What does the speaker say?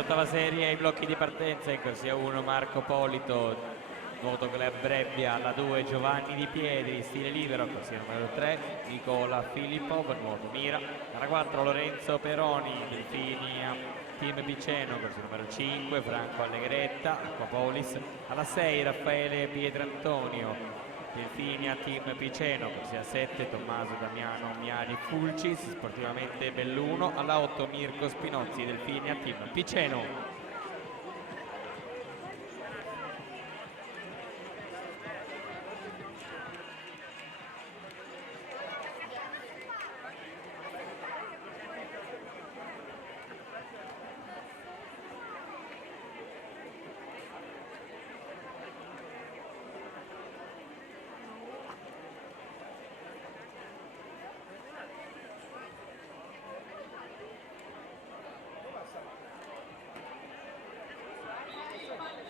dell'ottava serie ai blocchi di partenza in corsia 1 Marco Polito, nuoto Club Brebbia, alla 2 Giovanni Di Pietri, stile libero, corsia numero 3 Nicola Filippo, nuoto Mira, alla 4 Lorenzo Peroni, Delfinia Team Piceno, corsia numero 5 Franco Allegretta, Acquapolis, alla 6 Raffaele Pietrantonio, Delfinia Team Piceno, corsia 7 Tommaso Damiano Miali Fulcis, sportivamente Belluno, alla 8 Mirko Spinozzi, Delfinia Team Piceno.